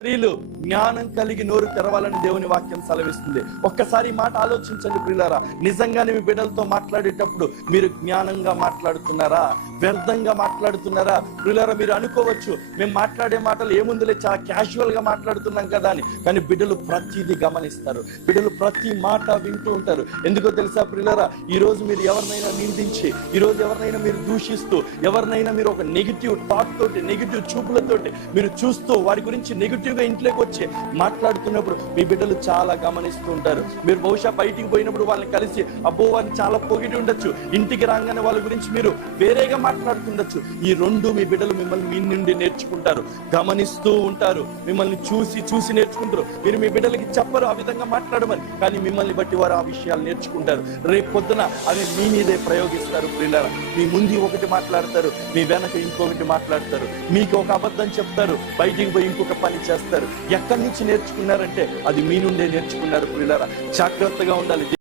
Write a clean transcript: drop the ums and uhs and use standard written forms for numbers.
స్త్రీలు జ్ఞానం కలిగి నోరు తెరవాలని దేవుని వాక్యం సెలవిస్తుంది. ఒక్కసారి మాట ఆలోచించండి ప్రియులారా. నిజంగానే మీ బిడ్డలతో మాట్లాడేటప్పుడు మీరు జ్ఞానంగా మాట్లాడుతున్నారా, వ్యర్థంగా మాట్లాడుతున్నారా? ప్రియులారా, మీరు అనుకోవచ్చు మేము మాట్లాడే మాటలు ఏముందిలే, చాలా క్యాజువల్ గా మాట్లాడుతున్నాం కదా అని. కానీ బిడ్డలు ప్రతిదీ గమనిస్తారు, బిడ్డలు ప్రతి మాట వింటూ ఉంటారు. ఎందుకో తెలుసా ప్రియులారా, ఈ రోజు మీరు ఎవరినైనా నిందించి, ఈ రోజు ఎవరినైనా మీరు దూషిస్తూ, ఎవరినైనా మీరు ఒక నెగిటివ్ థాట్ తోటి, నెగిటివ్ చూపులతోటి మీరు చూస్తూ వారి గురించి నెగిటివ్ గా ఇంట్లోకి వచ్చి మాట్లాడుతున్నప్పుడు మీ బిడ్డలు చాలా గమనిస్తూ ఉంటారు. మీరు బహుశా బయటికి పోయినప్పుడు వాళ్ళని కలిసి అబ్బో వారిని చాలా పొగిడి ఉండొచ్చు, ఇంటికి రాగానే వాళ్ళ గురించి మీరు వేరేగా మాట్లాడుతుండొచ్చు. ఈ రెండు మీ బిడ్డలు మిమ్మల్ని మీ నుండి నేర్చుకుంటారు, గమనిస్తూ ఉంటారు, మిమ్మల్ని చూసి చూసి నేర్చుకుంటారు. మీరు మీ బిడ్డలకి చెప్పరు ఆ విధంగా మాట్లాడమని, కానీ మిమ్మల్ని బట్టి వారు ఆ విషయాలు నేర్చుకుంటారు. రేపు పొద్దున అవి మీ మీదే ప్రయోగిస్తారు. ప్రియులారా, మీ ముందు ఒకటి మాట్లాడతారు, మీ వెనక ఇంకొకటి మాట్లాడతారు, మీకు ఒక అబద్ధం చెప్తారు, బయటికి పోయి ఇంకొక పని చేస్తారు. ఎక్కడి నుంచి నేర్చుకున్నారంటే అది మీ నుండే నేర్చుకున్నారు. ప్రియులారా, జాగ్రత్తగా ఉండాలి.